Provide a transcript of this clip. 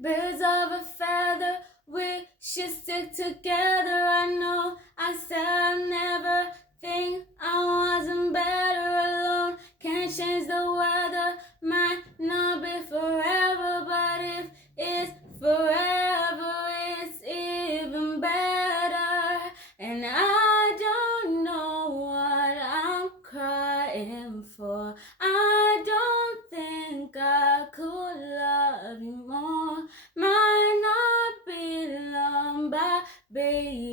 Birds of a feather, we should stick together. I know I said I'll never think I wasn't better alone. Can't change the weather, might not be forever, but if it's forever, it's even better. And I don't know what I'm crying for. I don't think I could love you more. Might not be long, but baby,